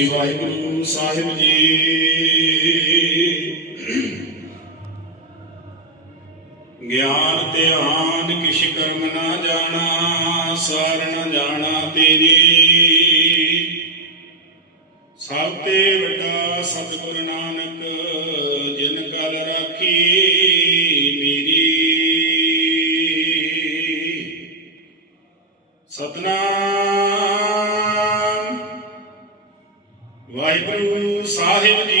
ਸ੍ਰੀ ਵਾਹਿਗੁਰੂ ਸਾਹਿਬ ਜੀ। ਗਿਆਨ, ਧਿਆਨ, ਕਿਛ ਕਰਮ ਨਾ ਜਾਣਾ ਸਾਰ ਨ ਜਾਣਾ ਤੇਰੀ। ਸਭ ਤੇ ਵੱਡਾ ਸਤਿਗੁਰ ਨਾਨਕ, ਜਿਨ ਕਲ ਰਾਖੀ ਮੇਰੀ। ਸਤਨਾਮ। ਵਾਹਿਗੁਰੂ ਸਾਹਿਬ ਜੀ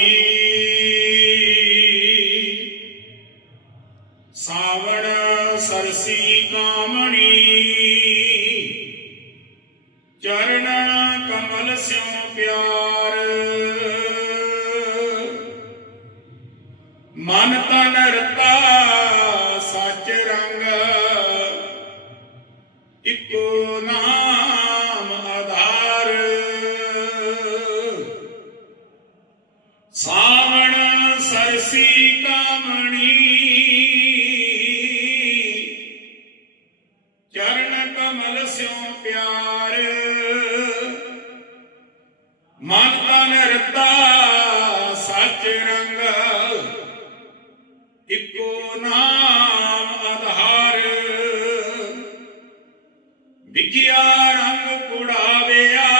ਵਿਗਿਆ ਰੰਗ ਕੁੜਾਵਿਆ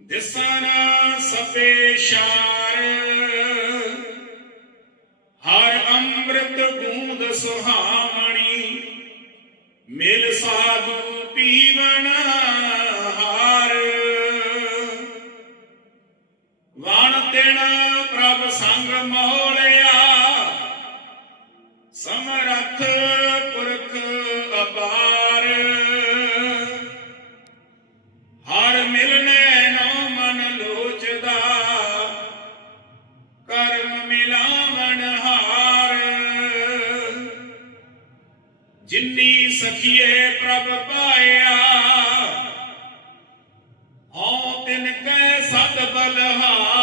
ਦਿਸਨ ਸਪੇ ਸ਼ਾਰ। ਹਰ ਅੰਮ੍ਰਿਤ ਬੂੰਦ ਸੁਹਾਵਣੀ। ਮਿਲ ਸਾਧੂ ਪੀਵਣਾ ਹਾਰ। ਵਣ ਤਿਣ ਪ੍ਰਭ ਸੰਗ ਮੋਲਿਆ। ਸਮਰੱਥ ਸਖੀਏ ਪ੍ਰਭ ਪਾਇਆ। ਹਉ ਤਿਨ ਕੈ ਸਦ ਬਲਹਾਰ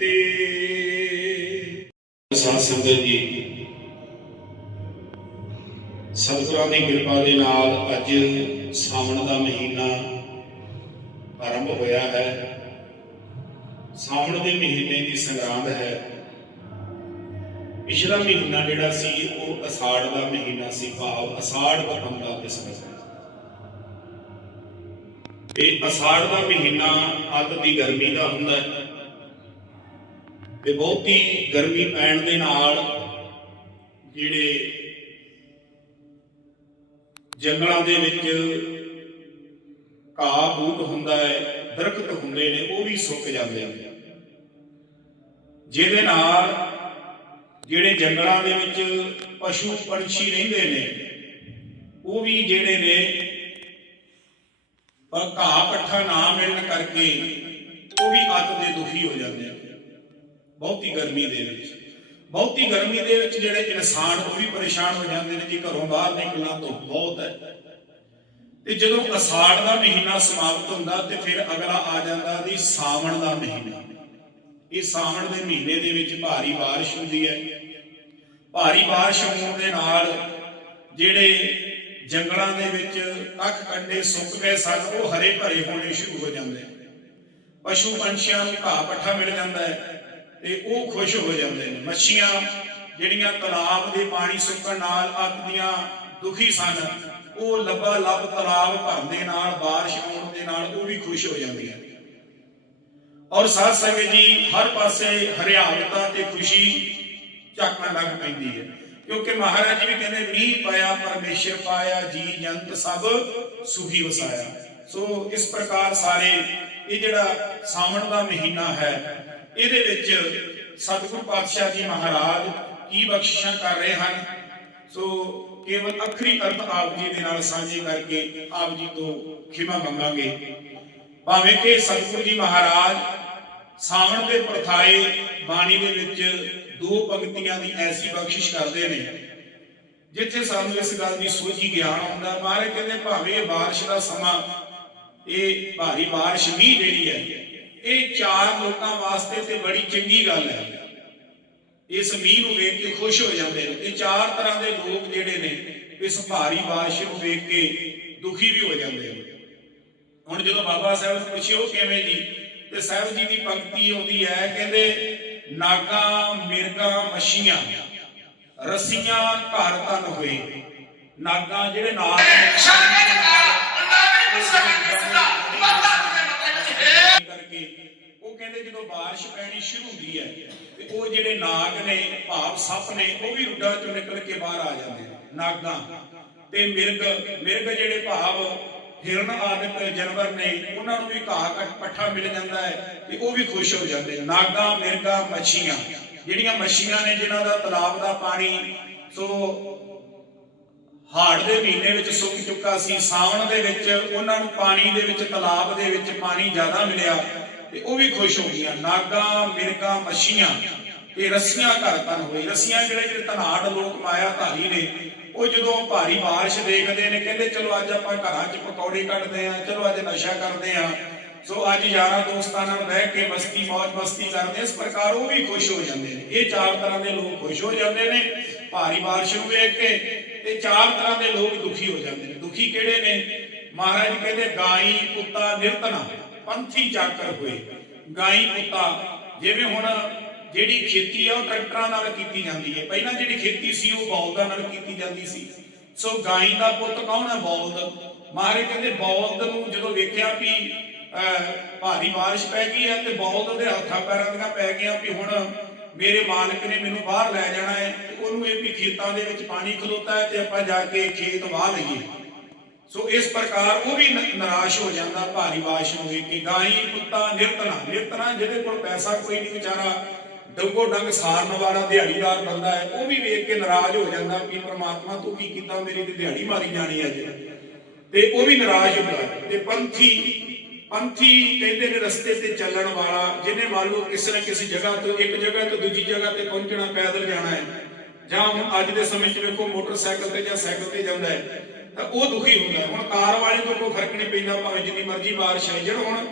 ਕੀ ਫਤਿਹ ਸਾਧ ਸੰਗਤ ਜੀ, ਸਤਿਗੁਰਾਂ ਦੀ ਕਿਰਪਾ ਦੇ ਨਾਲ ਅੱਜ ਸਾਵਣ ਦਾ ਮਹੀਨਾ ਆਰੰਭ ਹੋਇਆ ਹੈ। ਸਾਵਣ ਦੇ ਮਹੀਨੇ ਦੀ ਸੰਗਰਾਂਦ ਹੈ। ਪਿਛਲਾ ਮਹੀਨਾ ਜਿਹੜਾ ਸੀ, ਉਹ ਅਸਾੜ ਦਾ ਮਹੀਨਾ ਸੀ, ਭਾਵ ਅਸਾੜ ਦਾ ਪੰਦਰਾ ਦਿਸੰਬਰ ਇਹ ਅਸਾੜ ਦਾ ਮਹੀਨਾ ਅੱਧ ਦੀ ਗਰਮੀ ਦਾ ਹੁੰਦਾ ਹੈ। ਤੇ ਬਹੁਤੀ ਗਰਮੀ ਪੈਣ ਦੇ ਨਾਲ ਜਿਹੜੇ ਜੰਗਲਾਂ ਦੇ ਵਿੱਚ ਘਾਹ ਬੂਟ ਹੁੰਦਾ ਹੈ, ਦਰਖਤ ਹੁੰਦੇ ਨੇ, ਉਹ ਵੀ ਸੁੱਕ ਜਾਂਦੇ ਨੇ ਜਿਹਦੇ ਨਾਲ ਜਿਹੜੇ ਜੰਗਲਾਂ ਦੇ ਵਿੱਚ ਪਸ਼ੂ ਪੰਛੀ ਰਹਿੰਦੇ ਨੇ, ਉਹ ਵੀ ਜਿਹੜੇ ਨੇ ਘਾਹ ਪੱਠਾ ਨਾ ਮਿਲਣ ਕਰਕੇ ਉਹ ਵੀ ਅੱਤ ਦੇ ਦੁਖੀ ਹੋ ਜਾਂਦੇ ਆ ਬਹੁਤੀ ਗਰਮੀ ਦੇ ਵਿੱਚ। ਬਹੁਤੀ ਗਰਮੀ ਦੇ ਵਿੱਚ ਜਿਹੜੇ ਇਨਸਾਨ, ਉਹ ਵੀ ਪਰੇਸ਼ਾਨ ਹੋ ਜਾਂਦੇ ਨੇ ਜੀ ਘਰੋਂ ਬਾਹਰ ਨਿਕਲਣਾ ਤੋਂ ਬਹੁਤ ਹੈ। ਤੇ ਜਦੋਂ ਅਸਾੜ ਦਾ ਮਹੀਨਾ ਸਮਾਪਤ ਹੁੰਦਾ, ਤੇ ਫਿਰ ਅਗਲਾ ਆ ਜਾਂਦਾ ਦੀ ਸਾਵਣ ਦਾ ਮਹੀਨਾ। ਇਹ ਸਾਵਣ ਦੇ ਮਹੀਨੇ ਦੇ ਵਿੱਚ ਭਾਰੀ ਬਾਰਿਸ਼ ਹੁੰਦੀ ਹੈ। ਭਾਰੀ ਬਾਰਿਸ਼ ਹੋਣ ਦੇ ਨਾਲ ਜਿਹੜੇ ਜੰਗਲਾਂ ਦੇ ਵਿੱਚ ਕੱਖ ਕੰਡੇ ਸੁੱਕ ਗਏ ਸਨ, ਉਹ ਹਰੇ ਭਰੇ ਹੋਣੇ ਸ਼ੁਰੂ ਹੋ ਜਾਂਦੇ ਪਸ਼ੂ ਪੰਛੀਆਂ ਨੂੰ ਘਾਹ ਪੱਠਾ ਮਿਲ ਜਾਂਦਾ ਹੈ। ਤੇ ਉਹ ਖੁਸ਼ ਹੋ ਜਾਂਦੇ ਨੇ। ਮੱਛੀਆਂ ਜਿਹੜੀਆਂ ਤਲਾਬ ਦੇ ਪਾਣੀ ਸੁੱਕਣ ਨਾਲ ਅੱਕਦੀਆਂ ਦੁਖੀ ਸਨ, ਉਹ ਲੱਭਾ ਲੱਭ ਤਲਾਬ ਭਰਨ ਦੇ ਨਾਲ, ਬਾਰਿਸ਼ ਆਉਣ ਦੇ ਨਾਲ ਉਹ ਵੀ ਖੁਸ਼ ਹੋ ਜਾਂਦੀਆਂ। ਨੇ ਔਰ ਸਾਧ ਸੰਗਤ ਜੀ, ਹਰ ਪਾਸੇ ਹਰਿਆਵਲਤਾ ਤੇ ਖੁਸ਼ੀ ਝਾਕਣ ਲੱਗ ਪੈਂਦੀ ਹੈ। ਕਿਉਂਕਿ ਮਹਾਰਾਜ ਜੀ ਵੀ ਕਹਿੰਦੇ, ਮੀਂਹ ਪਾਇਆ, ਪਰਮੇਸ਼ਰ ਪਾਇਆ, ਜੀ ਜੰਤ ਸਭ ਸੁਖੀ ਵਸਾਇਆ। ਸੋ ਇਸ ਪ੍ਰਕਾਰ ਸਾਰੇ ਇਹ ਜਿਹੜਾ ਸਾਵਣ ਦਾ ਮਹੀਨਾ ਹੈ ਇਹਦੇ ਵਿੱਚ ਸਤਿਗੁਰੂ ਪਾਤਸ਼ਾਹ ਜੀ ਮਹਾਰਾਜ ਕੀ ਬਖਸ਼ਿਸ਼ਾਂ ਕਰ ਰਹੇ ਹਨ। ਸੋ ਕੇਵਲ ਅਖਰੀ ਅਰਥ ਆਪ ਜੀ ਦੇ ਨਾਲ ਸਾਂਝੇ ਕਰਕੇ ਆਪ ਜੀ ਤੋਂ ਖਿਮਾ ਮੰਗਾਂਗੇ। ਭਾਵੇਂ ਕਿ ਸਤਿਗੁਰੂ ਜੀ ਮਹਾਰਾਜ ਸਾਵਣ ਦੇ ਪ੍ਰਥਾਏ ਬਾਣੀ ਦੇ ਵਿੱਚ ਦੋ ਪੰਕਤੀਆਂ ਦੀ ਐਸੀ ਬਖਸ਼ਿਸ਼ ਕਰਦੇ ਨੇ, ਜਿੱਥੇ ਸਾਨੂੰ ਇਸ ਗੱਲ ਦੀ ਸੋਝੀ ਗਿਆਨ ਹੁੰਦਾ ਮਹਾਰਾਜ ਕਹਿੰਦੇ ਭਾਵੇਂ ਬਾਰਿਸ਼ ਦਾ ਸਮਾਂ, ਇਹ ਭਾਰੀ ਬਾਰਿਸ਼ ਵੀ ਜਿਹੜੀ ਹੈ ਇਹ ਚਾਰ ਲੋਕਾਂ ਵਾਸਤੇ ਤੇ ਬੜੀ ਚੰਗੀ ਗੱਲ ਹੈ। ਇਸ ਮੀਂਹ ਨੂੰ ਵੇਖ ਕੇ ਖੁਸ਼ ਹੋ ਜਾਂਦੇ ਨੇ। ਤੇ ਚਾਰ ਤਰ੍ਹਾਂ ਦੇ ਲੋਕ ਜਿਹੜੇ ਨੇ ਇਸ ਭਾਰੀ ਬਾਰਿਸ਼ ਨੂੰ ਵੇਖ ਕੇ ਦੁਖੀ ਵੀ ਹੋ ਜਾਂਦੇ ਨੇ। ਹੁਣ ਜਦੋਂ ਬਾਬਾ ਸਾਹਿਬ ਨੂੰ ਪੁੱਛਿਓ ਕਿਵੇਂ ਜੀ, ਤੇ ਸਾਹਿਬ ਜੀ ਦੀ ਪੰਕਤੀ ਆਉਂਦੀ ਹੈ, ਕਹਿੰਦੇ, ਨਾਗਾ, ਮਿਰਗਾ, ਮੱਛੀਆਂ, ਰੱਸੀਆਂ ਘਰ ਤਨ ਹੋਏ। ਨਾਗਾ ਜਿਹੜੇ ਨਾਗ ਨੇ ਕਰਕੇ ਉਹ ਕਹਿੰਦੇ ਜਦੋਂ ਬਾਰਿਸ਼ ਪੈਣੀ ਸ਼ੁਰੂ ਹੁੰਦੀ ਹੈ ਤੇ ਉਹ ਜਿਹੜੇ ਨਾਗ ਨੇ, ਭਾਵ ਸੱਪ ਨੇ, ਉਹ ਵੀ ਰੁੱਡਾਂ ਚੋਂ ਨਿਕਲ ਕੇ ਬਾਹਰ ਆ ਜਾਂਦੇ ਨਾਗਾਂ। ਤੇ ਮਿਰਗ ਮਿਰਗ ਜਿਹੜੇ ਭਾਵ ਹਿਰਨ ਆਦਿਕ ਜਾਨਵਰ ਨੇ, ਉਹਨਾਂ ਨੂੰ ਵੀ ਘਾਹ ਕੱਟ ਪੱਠਾ ਮਿਲ ਜਾਂਦਾ ਹੈ ਤੇ ਉਹ ਵੀ ਖੁਸ਼ ਹੋ ਜਾਂਦੇ ਨਾਗਾਂ, ਮਿਰਗਾਂ, ਮੱਛੀਆਂ, ਜਿਹੜੀਆਂ ਮੱਛੀਆਂ ਨੇ ਜਿਨ੍ਹਾਂ ਦਾ ਤਲਾਬ ਦਾ ਪਾਣੀ ਸੋ ਹਾੜ ਦੇ ਮਹੀਨੇ ਵਿੱਚ ਸੁੱਕ ਚੁੱਕਾ ਸੀ, ਸਾਵਣ ਦੇ ਵਿੱਚ ਉਹਨਾਂ ਨੂੰ ਪਾਣੀ ਦੇ ਵਿੱਚ, ਤਲਾਬ ਦੇ ਵਿੱਚ ਪਾਣੀ ਜ਼ਿਆਦਾ ਮਿਲਿਆ। ਤੇ ਉਹ ਵੀ ਖੁਸ਼ ਹੋ ਗਈਆਂ। ਨਾਗਾ, ਮਿਰਗਾ, ਮੱਛੀਆਂ ਤੇ ਰੱਸੀਆਂ ਘਰ ਤਨ ਹੋਈ ਰੱਸੀਆਂ ਜਿਹੜੇ ਜਿਹੜੇ ਧਨਾੜ ਲੋਕ ਮਾਇਆ ਧਾਰੀ ਨੇ, ਉਹ ਜਦੋਂ ਭਾਰੀ ਬਾਰਿਸ਼ ਦੇਖਦੇ ਨੇ, ਕਹਿੰਦੇ, ਚਲੋ ਅੱਜ ਆਪਾਂ ਘਰਾਂ 'ਚ ਪਕੌੜੇ ਕੱਢਦੇ ਆਂ, ਚਲੋ ਅੱਜ ਨਸ਼ਾ ਕਰਦੇ ਆਂ। ਸੋ ਅੱਜ ਯਾਰਾਂ ਦੋਸਤਾਂ ਨਾਲ ਬਹਿ ਕੇ ਮਸਤੀ ਮौज ਮਸਤੀ ਕਰਦੇ ਇਸ ਪ੍ਰਕਾਰ ਉਹ ਵੀ ਖੁਸ਼ ਹੋ ਜਾਂਦੇ ਨੇ। ਇਹ ਚਾਰ ਤਰ੍ਹਾਂ ਦੇ ਲੋਕ ਖੁਸ਼ ਹੋ ਜਾਂਦੇ ਨੇ, ਭਾਰੀ ਬਾਰਿਸ਼ ਨੂੰ ਵੇਖ ਕੇ ਤੇ ਚਾਰ ਤਰ੍ਹਾਂ ਦੇ ਲੋਕ ਦੁਖੀ ਹੋ ਜਾਂਦੇ ਨੇ। ਦੁਖੀ ਕਿਹੜੇ ਨੇ? ਮਹਾਰਾਜ ਕਹਿੰਦੇ, ਗਾਈ, ਕੁੱਤਾ ਨਿਰਤਨਾ ਪੰਥੀ ਚਾਕਰ ਹੋਏ। ਗਾਈ ਕੁੱਤਾ ਜਿਵੇਂ ਹੁਣ ਜਿਹੜੀ ਖੇਤੀ ਆ ਉਹ ਟਰੈਕਟਰਾਂ ਨਾਲ ਕੀਤੀ ਜਾਂਦੀ ਹੈ। ਪਹਿਲਾਂ ਜਿਹੜੀ ਖੇਤੀ ਸੀ ਉਹ ਬਲਦਾਂ ਨਾਲ ਕੀਤੀ ਜਾਂਦੀ ਸੀ। ਸੋ ਗਾਈ ਦਾ ਪੁੱਤ ਕੌਣ ਹੈ? ਬਲਦ। ਮਹਾਰਾਜ ਕਹਿੰਦੇ ਬੌਲਦ ਨੂੰ ਜਦੋਂ ਵੇਖਿਆ ਵੀ ਅਹ, ਭਾਰੀ ਬਾਰਿਸ਼ ਪੈ ਗਈ ਹੈ ਤੇ ਬਲਦ ਦੇ ਹੱਥਾਂ ਪੈਰਾਂ ਦੀਆਂ ਪੈ ਗਿਆ ਵੀ ਹੁਣ ਮੇਰੇ ਮਾਲਕ ਨੇ ਮੈਨੂੰ ਬਾਹਰ ਲੈ ਜਾਣਾ ਹੈ ਉਹਨੂੰ ਇਹ ਵੀ ਖੇਤਾਂ ਦੇ ਵਿੱਚ ਪਾਣੀ ਖਲੋਤਾ ਹੈ ਤੇ ਆਪਾਂ ਜਾ ਕੇ ਖੇਤ ਵਾਹ ਲਈਏ। ਸੋ ਇਸ ਪ੍ਰਕਾਰ ਉਹ ਵੀ ਨਿਰਾਸ਼ ਹੋ ਜਾਂਦਾ ਭਾਰੀ ਬਾਰਿਸ਼ ਨੂੰ ਵੇਖ ਕੇ ਗਾਈ ਕੁੱਤਾ ਨਿਰਤਨਾ ਨਿਰਤਨਾ ਜਿਹਦੇ ਕੋਲ ਪੈਸਾ ਕੋਈ ਨਹੀਂ ਵਿਚਾਰਾ, ਡੰਗੋ ਡੰਗ ਸਾਰਨ ਵਾਲਾ ਦਿਹਾੜੀਦਾਰ ਬੰਦਾ ਹੈ। ਉਹ ਵੀ ਵੇਖ ਕੇ ਨਾਰਾਜ਼ ਹੋ ਜਾਂਦਾ ਵੀ ਪ੍ਰਮਾਤਮਾ ਤੂੰ ਕੀ ਕੀਤਾ ਮੇਰੀ ਤੇ ਦਿਹਾੜੀ ਮਾਰੀ ਜਾਣੀ ਅੱਜ। ਤੇ ਉਹ ਵੀ ਨਾਰਾਜ਼ ਹੁੰਦਾ ਹੈ। ਤੇ ਪੰਥੀ ਪੰਥੀ ਕਹਿੰਦੇ ਨੇ ਰਸਤੇ ਤੇ ਚੱਲਣ ਵਾਲਾ, ਜਿਹਨੇ ਮੰਨ ਲਓ ਕਿਸੇ ਨਾ ਕਿਸੇ ਜਗ੍ਹਾ ਤੋਂ, ਇੱਕ ਜਗ੍ਹਾ ਤੋਂ ਦੂਜੀ ਜਗ੍ਹਾ ਤੇ ਪਹੁੰਚਣਾ, ਪੈਦਲ ਜਾਣਾ ਹੈ। ਜਾਂ ਹੁਣ ਅੱਜ ਦੇ ਸਮੇਂ 'ਚ ਵੇਖੋ ਮੋਟਰਸਾਈਕਲ ਤੇ ਜਾਂ ਸਾਈਕਲ ਤੇ ਜਾਂਦਾ ਹੈ। ਤਾਂ ਉਹ ਦੁਖੀ ਹੁੰਦਾ ਹੈ ਹੁਣ ਕਾਰ ਵਾਲੇ ਤੋਂ ਕੋਈ ਫ਼ਰਕ ਨਹੀਂ ਪੈਂਦਾ ਭਾਵੇਂ ਜਿੰਨੀ ਮਰਜ਼ੀ ਬਾਰਿਸ਼ ਆਏ ਜਿਹੜਾ ਹੁਣ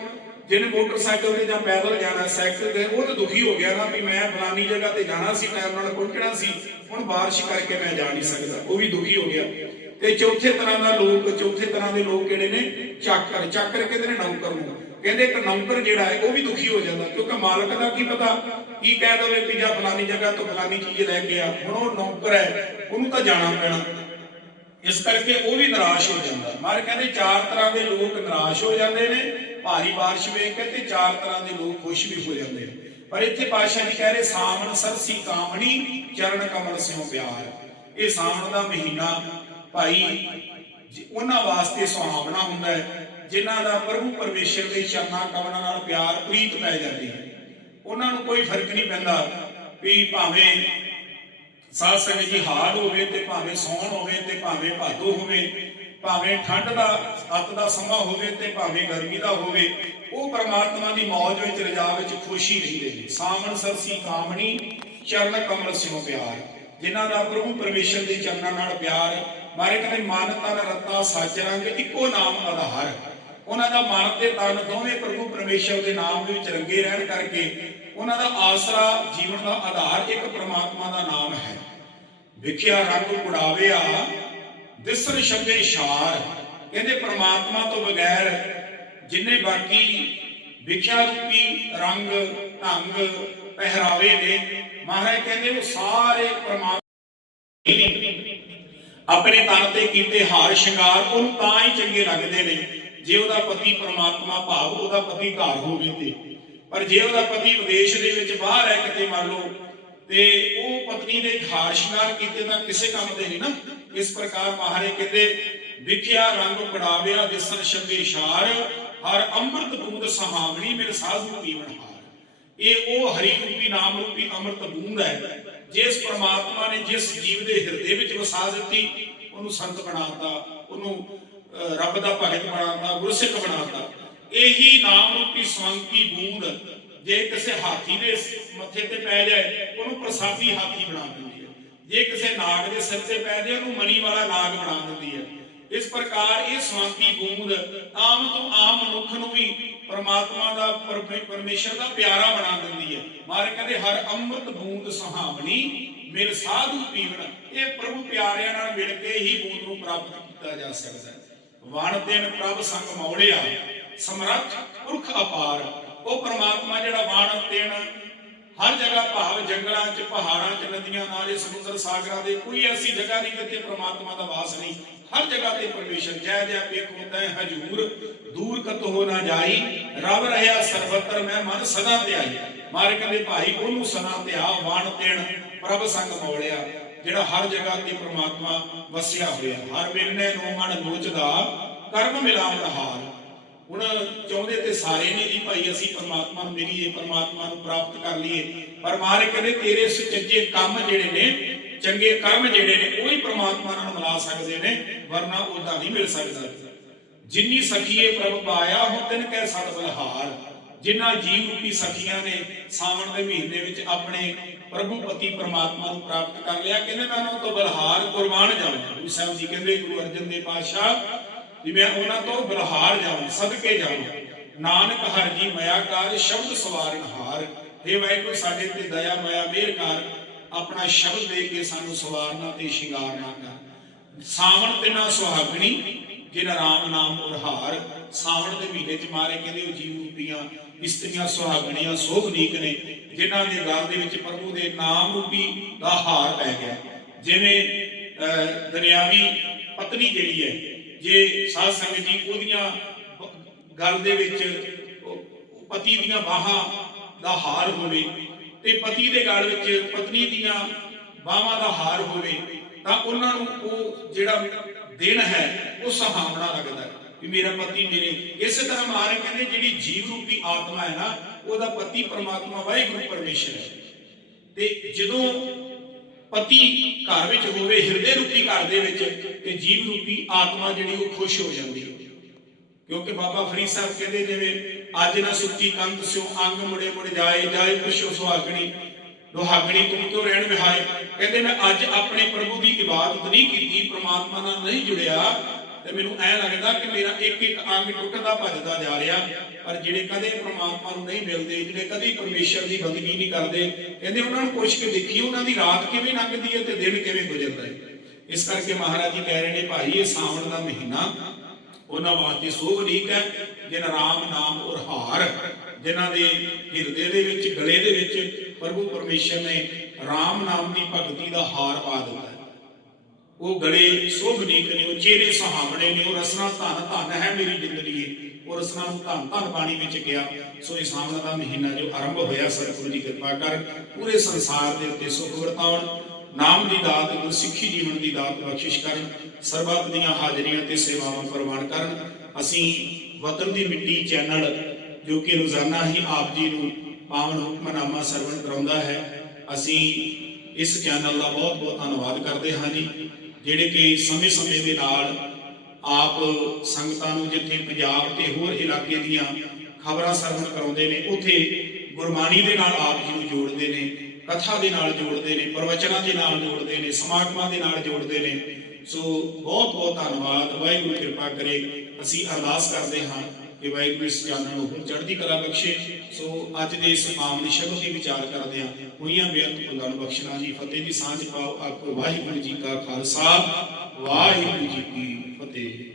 ਜਿਹਨੇ ਮੋਟਰਸਾਈਕਲ ਤੇ ਜਾਂ ਪੈਦਲ ਜਾਣਾ, ਸਾਈਕਲ ਤੇ, ਉਹ ਤਾਂ ਦੁਖੀ ਹੋ ਗਿਆ ਨਾ ਵੀ ਮੈਂ ਫਲਾਨੀ ਜਗ੍ਹਾ ਤੇ ਜਾਣਾ ਸੀ ਟਾਈਮ ਨਾਲ ਪਹੁੰਚਣਾ ਸੀ। ਹੁਣ ਬਾਰਿਸ਼ ਕਰਕੇ ਮੈਂ ਜਾ ਨਹੀਂ ਸਕਦਾ। ਉਹ ਵੀ ਦੁਖੀ ਹੋ ਗਿਆ। ਤੇ ਚੌਥੇ ਤਰ੍ਹਾਂ ਦਾ ਲੋਕ, ਚੌਥੇ ਤਰ੍ਹਾਂ ਦੇ ਲੋਕ ਕਿਹੜੇ ਨੇ? ਚਾਕਰ। ਚਾਕਰ ਕਹਿੰਦੇ ਨੇ? ਨੌਕਰ ਨੂੰ। ਕਹਿੰਦੇ ਇੱਕ ਨੌਕਰ ਜਿਹੜਾ ਹੈ, ਉਹ ਵੀ ਦੁਖੀ ਹੋ ਜਾਂਦਾ। ਕਿਉਂਕਿ ਮਾਲਕ ਦਾ ਕੀ ਪਤਾ? ਕੀ ਕਹਿ ਦਵੇ ਕਿ ਜਾਂ ਫਲਾਨੀ ਜਗ੍ਹਾ ਤੋਂ ਫਲਾਨੀ ਚੀਜ਼ ਲੈ ਕੇ ਆ। ਹੁਣ ਉਹ ਨੌਕਰ ਹੈ, ਉਹਨੂੰ ਤਾਂ ਜਾਣਾ ਪੈਣਾ। ਇਸ ਕਰਕੇ ਉਹ ਵੀ ਨਿਰਾਸ਼ ਹੋ ਜਾਂਦਾ। ਮਾਰ ਕਹਿੰਦੇ ਚਾਰ ਤਰ੍ਹਾਂ ਦੇ ਲੋਕ ਨਿਰਾਸ਼ ਹੋ ਜਾਂਦੇ ਨੇ, ਭਾਰੀ ਬਾਰਿਸ਼ ਵੇਖ ਕੇ ਤੇ ਚਾਰ ਤਰ੍ਹਾਂ ਦੇ ਲੋਕ ਖੁਸ਼ ਵੀ ਹੋ ਜਾਂਦੇ ਨੇ। ਪਰ ਇੱਥੇ ਪਾਤਸ਼ਾਹ ਜੀ ਕਹਿ ਰਹੇ, ਸਾਵਣ ਸਰਸੀ ਕਾਮਣੀ, ਚਰਨ ਕਮਲ ਸਿਉ ਪਿਆਰ। ਇਹ ਸਾਵਣ ਦਾ ਮਹੀਨਾ ਭਾਈ ਉਹਨਾਂ ਵਾਸਤੇ ਸੁਹਾਵਣਾ ਹੁੰਦਾ ਹੈ, ਜਿਨ੍ਹਾਂ ਦਾ ਪ੍ਰਭੂ ਪਰਮੇਸ਼ਰ ਦੇ ਚਰਨਾਂ ਕਮਲਾਂ ਨਾਲ ਪਿਆਰ, ਪ੍ਰੀਤ ਪੈ ਜਾਂਦੀ ਹੈ। ਉਹਨਾਂ ਨੂੰ ਕੋਈ ਫ਼ਰਕ ਨਹੀਂ ਪੈਂਦਾ ਵੀ ਭਾਵੇਂ ਸਾਧ ਸੰਗਤ ਜੀ, ਹਾਲ ਹੋਵੇ ਤੇ ਭਾਵੇਂ ਸੌਣ ਹੋਵੇ ਤੇ ਭਾਵੇਂ ਭਾਦੋ ਹੋਵੇ, ਭਾਵੇਂ ਠੰਡ ਦਾ, ਅੱਤ ਦਾ ਸਮਾਂ ਹੋਵੇ ਤੇ ਭਾਵੇਂ ਗਰਮੀ ਦਾ ਹੋਵੇ, ਉਹ ਪਰਮਾਤਮਾ ਦੀ ਮੌਜ ਵਿੱਚ, ਰਜਾ ਵਿੱਚ ਖੁਸ਼ੀ ਰਹਿੰਦੇ ਨੇ ਸਾਵਣ ਸਰਸੀ ਕਾਮਣੀ, ਚਰਨ ਕਮਲ ਸਿਉ ਪਿਆਰ। ਜਿਨ੍ਹਾਂ ਦਾ ਪ੍ਰਭੂ ਪਰਮੇਸ਼ਰ ਦੇ ਚਰਨਾਂ ਨਾਲ ਪਿਆਰ, ਮਾਰੇ ਕਹਿੰਦੇ, ਮਨ ਤਨ ਰਤਾ, ਸੱਚ ਰੰਗ, ਇੱਕੋ ਨਾਮ ਆਧਾਰ ਉਹਨਾਂ ਦਾ ਮਨ ਤੇ ਤਨ ਦੋਵੇਂ ਪ੍ਰਭੂ ਪਰਮੇਸ਼ਰ ਦੇ ਨਾਮ ਵਿੱਚ ਰੰਗੇ ਰਹਿਣ ਕਰਕੇ ਉਹਨਾਂ ਦਾ ਆਸਰਾ ਜੀਵਨ ਦਾ ਆਧਾਰ ਇੱਕ ਪ੍ਰਮਾਤਮਾ ਦਾ ਨਾਮ ਹੈ। ਵਿਖਿਆ, ਰੰਗ ਕੁੜਾਵਿਆ ਦਿਸਰ ਸ਼ਬਦੇ ਇਸ਼ਾਰ ਕਹਿੰਦੇ ਪ੍ਰਮਾਤਮਾ ਤੋਂ ਬਗੈਰ ਜਿੰਨੇ ਬਾਕੀ ਵਿਖਿਆ ਰੂਪੀ ਰੰਗ, ਢੰਗ ਪਹਿਰਾਵੇ ਨੇ, ਮਹਾਰਾਜ ਕਹਿੰਦੇ ਉਹ ਸਾਰੇ ਪ੍ਰਮਾਤਮਾ ਆਪਣੇ ਤਨ ਤੇ ਕੀਤੇ ਹਾਰ ਸ਼ਿੰਗਾਰ, ਉਹਨੂੰ ਤਾਂ ਹੀ ਚੰਗੇ ਲੱਗਦੇ ਨੇ। ਜੇ ਉਹਦਾ ਪਤੀ ਪ੍ਰਮਾਤਮਾ ਭਾਵ, ਉਹਦਾ ਪਤੀ ਘਰ ਹੋਵੇ ਤੇ। ਪਰ ਜੇ ਉਹਦਾ ਪਤੀ ਵਿਦੇਸ਼ ਦੇ ਵਿੱਚ ਬਾਹਰ ਹੈ ਕਿਤੇ ਮੰਨ ਲਓ, ਤੇ ਉਹ ਪਤਨੀ ਦੇ ਹਾਰ ਕੀਤੇ ਤਾਂ ਕਿਸੇ ਕੰਮ ਦੇ ਨਹੀਂ ਨਾ। ਇਸ ਪ੍ਰਕਾਰ ਮਹਾਰੇ ਕਹਿੰਦੇ, ਵਿਖਿਆ ਰੰਗ ਕੜਾਵਿਆ ਦਿਸਨ ਸ਼ਬੇ ਸ਼ਾਰ ਹਰ ਅੰਮ੍ਰਿਤ ਬੂੰਦ ਸਹਾਵਣੀ ਮੇਰੇ ਸਾਧੂ ਪੀਵਨ ਹਾਰ ਇਹ ਉਹ ਹਰੀ ਰੂਪੀ, ਨਾਮ ਰੂਪੀ ਅੰਮ੍ਰਿਤ ਬੂੰਦ ਹੈ, ਜਿਸ ਪ੍ਰਮਾਤਮਾ ਨੇ ਜਿਸ ਜੀਵ ਦੇ ਹਿਰਦੇ ਵਿੱਚ ਵਸਾ ਦਿੱਤੀ, ਉਹਨੂੰ ਸੰਤ ਬਣਾਤਾ ਉਹਨੂੰ ਰੱਬ ਦਾ ਭਗਤ ਬਣਾਤਾ, ਗੁਰਸਿੱਖ ਬਣਾਤਾ। ਇਹੀ ਨਾਮ ਰੂਪੀ ਸਵੰਕੀ ਬੂੰਦ ਜੇ ਕਿਸੇ ਹਾਥੀ ਦੇ ਮੱਥੇ ਤੇ ਪੈ ਜਾਏ, ਉਹਨੂੰ ਪ੍ਰਸਾਦੀ ਹਾਥੀ ਬਣਾ ਦਿੰਦੀ ਹੈ। ਜੇ ਕਿਸੇ ਨਾਗ ਦੇ ਸਿਰ ਤੇ ਪੈ ਜਾਏ, ਉਹਨੂੰ ਮਣੀ ਵਾਲਾ ਨਾਗ ਬਣਾ ਦਿੰਦੀ ਹੈ। ਇਸ ਪ੍ਰਕਾਰ ਇਹ ਸਵੰਕੀ ਬੂੰਦ ਆਮ ਤੋਂ ਆਮ ਮਨੁੱਖ ਨੂੰ ਵੀ ਪਰਮਾਤਮਾ ਦਾ, ਪਰਮੇ- ਪਰਮੇਸ਼ਰ ਦਾ ਪਿਆਰਾ ਬਣਾ ਦਿੰਦੀ ਹੈ। ਮਾਰੇ ਕਹਿੰਦੇ, ਹਰ ਅੰਮ੍ਰਿਤ ਬੂੰਦ ਸੁਹਾਵਣੀ, ਮਿਲ ਸਾਧੂ ਪੀਵਨ ਇਹ ਪ੍ਰਭੂ ਪਿਆਰਿਆਂ ਨਾਲ ਮਿਲ ਕੇ ਹੀ ਬੂੰਦ ਨੂੰ ਪ੍ਰਾਪਤ ਕੀਤਾ ਜਾ ਸਕਦਾ ਹੈ। ਵਣ ਦੇਣ ਪ੍ਰਭ ਸੰਗ ਮੌੜਿਆ, ਸਮਰੱਥ ਪੁਰਖ ਅਪਾਰ। ਉਹ ਪ੍ਰਮਾਤਮਾ ਜਿਹੜਾ ਵਣ ਦੇਣ, ਹਰ ਜਗ੍ਹਾ ਭਾਵ ਜੰਗਲਾਂ 'ਚ, ਪਹਾੜਾਂ 'ਚ, ਨਦੀਆਂ ਨਾਲੇ ਸਮੁੰਦਰ ਸਾਗਰਾਂ ਦੇ ਕੋਈ ਐਸੀ ਜਗ੍ਹਾ ਨਹੀਂ ਜਿੱਥੇ ਪ੍ਰਮਾਤਮਾ ਦਾ ਵਾਸ ਨਹੀਂ। ਹਰ ਜਗ੍ਹਾ ਤੇ ਪਰਮੇਸ਼ਰ ਜੈ ਜੈ ਵੇਖੋ ਤੈ ਹਜੂਰ ਦੂਰ ਕਤ ਹੋ ਨਾ ਜਾਈ। ਰਬ ਰਹਾ ਸਰਬੱਤਰ, ਮੈਂ ਮਨ ਸਦਾ ਧਿਆਈ। ਮਾਰੇ ਕਹਿੰਦੇ ਭਾਈ ਉਹਨੂੰ ਸਦਾ ਧਿਆ, ਵਣ ਦੇਣ ਪ੍ਰਭ ਸੰਗ ਮੌੜਿਆ। ਜਿਹੜਾ ਹਰ ਜਗ੍ਹਾ ਤੇ ਪ੍ਰਮਾਤਮਾ ਵਸਿਆ ਹੋਇਆ, ਹਰ ਵੇਲੇ ਨੂੰ ਮਨ ਲੋਚਦਾ ਕਰਮ ਮਿਲਾਵ ਹਾਰ ਹੁਣ ਚਾਹੁੰਦੇ ਤੇ ਸਾਰੇ ਨੇ ਜੀ, ਭਾਈ ਅਸੀਂ ਪਰਮਾਤਮਾ ਨੂੰ ਮਿਲੀਏ, ਪਰਮਾਤਮਾ ਨੂੰ ਪ੍ਰਾਪਤ ਕਰ ਲਈਏ। ਪਰ ਮਾਰੇ ਕਹਿੰਦੇ, ਤੇਰੇ ਸੁਚੱਜੇ ਕੰਮ ਜਿਹੜੇ ਨੇ, ਚੰਗੇ ਕਰਮ ਜਿਹੜੇ ਨੇ, ਉਹੀ ਪਰਮਾਤਮਾ ਨਾਲ ਮਿਲਾ ਸਕਦੇ ਨੇ, ਵਰਨਾ ਉਹਦਾ ਨਹੀਂ ਮਿਲ ਸਕਦਾ। ਜਿੰਨੀ ਸਖੀਏ ਪ੍ਰਭ ਪਾਇਆ ਹੋ ਤਿਨ ਕੈ ਸਤ ਬਲਹਾਰ। ਜਿਨ੍ਹਾਂ ਜੀਵ ਰੂਪੀ ਸਖੀਆਂ ਨੇ, ਸਾਵਣ ਦੇ ਮਹੀਨੇ ਵਿੱਚ ਆਪਣੇ ਪ੍ਰਭੂ ਪ੍ਰਮਾਤਮਾ ਨੂੰ ਪ੍ਰਾਪਤ ਕਰ ਲਿਆ। ਕਹਿੰਦੇ ਮੈਂ ਉਹਨਾਂ ਤੋਂ ਬਲਹਾਰ ਕੁਰਬਾਨ ਜਾਵਾਂ। ਗੁਰੂ ਸਾਹਿਬ ਜੀ ਕਹਿੰਦੇ, ਗੁਰੂ ਅਰਜਨ ਦੇਵ ਪਾਤਸ਼ਾਹ, ਵੀ ਮੈਂ ਉਹਨਾਂ ਤੋਂ ਬਲਹਾਰ ਜਾਵਾਂ, ਸਦਕੇ ਜਾਵਾਂ। ਨਾਨਕ ਹਰ ਜੀ ਮਾਇਆ ਕਾਰ, ਸ਼ਬਦ ਸਵਾਰਨ ਹਾਰ। हे ਵਾਹਿਗੁਰੂ, ਸਾਡੇ ਤੇ ਦਇਆ, ਮਾਇਆ, ਮਿਹਰ ਕਰ। ਆਪਣਾ ਸ਼ਬਦ ਦੇ ਕੇ ਸਾਨੂੰ ਸਵਾਰਨਾ ਤੇ ਸ਼ਿੰਗਾਰਨਾ ਕਰ। ਸਾਵਣ ਤੇ ਨਾ ਸੁਹਾਗਣੀ, ਜਿਨ ਰਾਮ ਨਾਮ ਉਰਹਾਰ ਸਾਵਣ ਦੇ ਮਹੀਨੇ ਚ ਮਾਰੇ ਕਹਿੰਦੇ, ਉਹ ਜੀਵ ਰੂਪੀਆਂ ਇਸਤਰੀਆਂ, ਸੁਹਾਗਣੀਆਂ ਸੋਭਨੀਕ ਨੇ, ਜਿਨ੍ਹਾਂ ਦੇ ਗਲ ਦੇ ਵਿੱਚ ਪ੍ਰਭੂ ਦੇ ਨਾਮ ਰੂਪੀ ਦਾ ਹਾਰ ਪੈ ਗਿਆ। ਜਿਵੇਂ ਦੁਨਿਆਵੀ ਪਤਨੀ ਜਿਹੜੀ ਹੈ, ਜੇ ਸਾਧ ਸੰਗਤ ਜੀ ਉਹਦੀਆਂ ਬ- ਗਲ ਦੇ ਵਿੱਚ ਪਤੀ ਦੀਆਂ ਬਾਹਾਂ ਦਾ ਹਾਰ ਹੋਵੇ ਤੇ ਪਤੀ ਦੇ ਗਲ ਵਿੱਚ ਪਤਨੀ ਦੀਆਂ ਬਾਹਾਂ ਦਾ ਹਾਰ ਹੋਵੇ, ਤਾਂ ਉਹਨਾਂ ਨੂੰ ਉਹ ਜਿਹੜਾ ਦਿਨ ਹੈ, ਉਹ ਸੁਹਾਵਣਾ ਲੱਗਦਾ ਵੀ ਮੇਰਾ ਪਤੀ ਮੇਰੇ। ਇਸੇ ਤਰ੍ਹਾਂ ਮਹਾਰਾਜ ਕਹਿੰਦੇ, ਜਿਹੜੀ ਜੀਵ ਰੂਪੀ ਆਤਮਾ ਹੈ ਨਾ, ਉਹਦਾ ਪਤੀ ਪਰਮਾਤਮਾ, ਵਾਹਿਗੁਰੂ ਪਰਮੇਸ਼ਰ ਹੈ। ਤੇ ਜਦੋਂ ਪਤੀ ਘਰ ਵਿੱਚ ਹੋਵੇ, ਹਿਰਦੇ ਰੂਪੀ ਘਰ ਦੇ ਵਿੱਚ, ਤੇ ਜੀਵ ਰੂਪੀ ਆਤਮਾ ਜਿਹੜੀ, ਉਹ ਖੁਸ਼ ਹੋ ਜਾਂਦੀ ਹੈ। ਕਿਉਂਕਿ ਬਾਬਾ ਫਰੀਦ ਸਾਹਿਬ ਕਹਿੰਦੇ, ਜਿਵੇਂ ਅੱਜ ਨਾ ਸੁੱਤੀ ਕੰਧ ਸਿਓ ਅੰਗ ਮੁੜੇ ਮੁੜ ਜਾਏ ਜਾਏ ਖੁਸ਼ੋ ਸੁਹਾਗਣੀ। ਦੁਹਾਗਣੀ ਤੁਮ ਕਿਉਂ ਰਹਿਣ ਵਿਹਾਏ। ਕਹਿੰਦੇ, ਮੈਂ ਅੱਜ ਆਪਣੇ ਪ੍ਰਭੂ ਦੀ ਇਬਾਦਤ ਨਹੀਂ ਕੀਤੀ, ਪ੍ਰਮਾਤਮਾ ਨਾਲ ਨਹੀਂ ਜੁੜਿਆ। ਤੇ ਮੈਨੂੰ ਐ ਲੱਗਦਾ ਕਿ ਮੇਰਾ ਇੱਕ ਇੱਕ ਅੰਗ ਟੁੱਟਦਾ ਭੱਜਦਾ ਜਾ ਰਿਹਾ। ਪਰ ਜਿਹੜੇ ਕਦੇ ਪ੍ਰਮਾਤਮਾ ਨੂੰ ਨਹੀਂ ਮਿਲਦੇ, ਜਿਹੜੇ ਕਦੀ ਪਰਮੇਸ਼ਰ ਦੀ ਬੰਦਗੀ ਨਹੀਂ ਕਰਦੇ, ਕਹਿੰਦੇ ਉਹਨਾਂ ਨੂੰ ਪੁੱਛ ਕੇ ਦੇਖੀ ਉਹਨਾਂ ਦੀ ਰਾਤ ਕਿਵੇਂ ਲੰਘਦੀ ਹੈ ਤੇ ਦਿਨ ਕਿਵੇਂ ਗੁਜ਼ਰਦਾ ਹੈ। ਇਸ ਕਰਕੇ ਮਹਾਰਾਜ ਜੀ ਕਹਿ ਰਹੇ ਨੇ, ਭਾਈ, ਇਹ ਸਾਵਣ ਦਾ ਮਹੀਨਾ, ਉਹਨਾਂ ਵਾਸਤੇ ਸੋਭਨੀਕ ਹੈ, ਜਿਨ ਰਾਮ ਨਾਮ ਔਰ ਹਾਰ, ਜਿਨ੍ਹਾਂ ਦੇ ਹਿਰਦੇ ਦੇ ਵਿੱਚ, ਗਲੇ ਦੇ ਵਿੱਚ ਪ੍ਰਭੂ ਪਰਮੇਸ਼ਰ ਨੇ ਰਾਮ ਨਾਮ ਦੀ ਭਗਤੀ ਦਾ ਹਾਰ ਪਾ ਦਿੱਤਾ ਉਹ ਗਲੇ ਸੋਭਨੀਕ ਨੇ ਉਹ ਚਿਹਰੇ ਸੁਹਾਵਣੇ ਨੇ, ਉਹ ਰਸਨਾ ਧਨ ਧਨ ਹੈ ਮੇਰੀ ਜ਼ਿੰਦਗੀ ਉਹ ਰਸਨਾ ਨੂੰ ਧਨ ਧਨ ਬਾਣੀ ਵਿੱਚ ਗਿਆ ਸੋ ਇਸ ਸਾਵਣ ਦਾ ਮਹੀਨਾ ਜੋ ਆਰੰਭ ਹੋਇਆ, ਸਤਿਗੁਰੂ ਦੀ ਕਿਰਪਾ ਕਰ ਪੂਰੇ ਸੰਸਾਰ ਦੇ ਉੱਤੇ ਸੁਖ ਵਰਤਾਉਣ, ਨਾਮ ਦੀ ਦਾਤ ਗੁਰ ਸਿੱਖੀ ਜੀਵਨ ਦੀ ਦਾਤ ਬਖਸ਼ਿਸ਼ ਕਰਨ, ਸਰਬੱਤ ਦੀਆਂ ਹਾਜ਼ਰੀਆਂ ਤੇ ਸੇਵਾਵਾਂ ਪ੍ਰਵਾਨ ਕਰਨ। ਅਸੀਂ ਵਤਨ ਦੀ ਮਿੱਟੀ ਚੈਨਲ, ਜੋ ਕਿ ਰੋਜ਼ਾਨਾ ਹੀ ਆਪ ਜੀ ਨੂੰ ਪਾਵਨ ਹੁਕਮਨਾਮਾ ਸਰਵਣ ਕਰਾਉਂਦਾ ਹੈ, ਅਸੀਂ ਇਸ ਚੈਨਲ ਦਾ ਬਹੁਤ ਬਹੁਤ ਧੰਨਵਾਦ ਕਰਦੇ ਹਾਂ ਜੀ। ਜਿਹੜੇ ਕਿ ਸਮੇਂ-ਸਮੇਂ ਦੇ ਨਾਲ ਆਪ ਸੰਗਤਾਂ ਨੂੰ ਜਿੱਥੇ ਪੰਜਾਬ ਤੇ ਹੋਰ ਇਲਾਕੇ ਦੀਆਂ ਖਬਰਾਂ ਸਰਵਣ ਕਰਾਉਂਦੇ ਨੇ, ਉੱਥੇ ਗੁਰਬਾਣੀ ਦੇ ਨਾਲ ਆਪ ਜੀ ਨੂੰ ਜੋੜਦੇ ਨੇ, ਕਥਾ ਦੇ ਨਾਲ ਜੋੜਦੇ ਨੇ, ਪ੍ਰਵਚਨਾਂ ਦੇ ਨਾਲ ਜੋੜਦੇ ਨੇ, ਸਮਾਗਮਾਂ ਦੇ ਨਾਲ ਜੋੜਦੇ ਨੇ। ਸੋ ਬਹੁਤ ਬਹੁਤ ਧੰਨਵਾਦ, ਵਾਹਿਗੁਰੂ ਕਿਰਪਾ ਕਰੇ, ਅਸੀਂ ਅਰਦਾਸ ਕਰਦੇ ਹਾਂ ਕਿ ਵਾਹਿਗੁਰੂ ਇਸ ਜਾਨਾਂ ਨੂੰ ਹੁਣ ਚੜ੍ਹਦੀ ਕਲਾ ਬਖਸ਼ੇ। ਸੋ ਅੱਜ ਦੇ ਇਸ ਆਮ ਦੀ ਸ਼ਬਦ ਦੀ ਵਿਚਾਰ ਕਰਦੇ ਹਾਂ। ਹੋਈਆਂ ਬੇਅੰਤ ਭੁੱਲਾਂ ਨੂੰ ਬਖਸ਼ਣਾ ਜੀ। ਫਤਿਹ ਦੀ ਸਾਂਝ ਪਾਓ ਆਖੋ ਵਾਹਿਗੁਰੂ ਜੀ ਕਾ ਖਾਲਸਾ। ਵਾਹਿਗੁਰੂ ਜੀ ਕੀ ਫਤਿਹ।